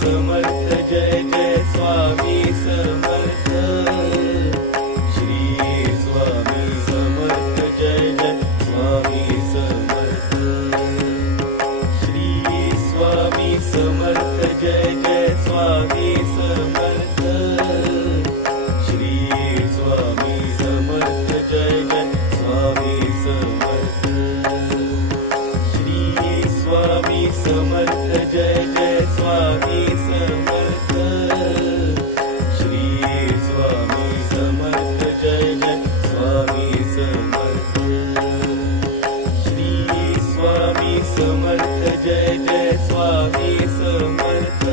Samarth Jai Jai Swami Samarth Shri Swami Samarth Jai Jai Swami Samarth Shri Swami Samarth Jai Jai Swami Samarth Shri Swami Samarth Jai Jai Swami Samarth Shri Swami Samarth Jai Jai Swami Samarth Shri Swami Samarth Jai Jai Swami Samarth Shri Swami Samarth Jai Jai Swami Samarth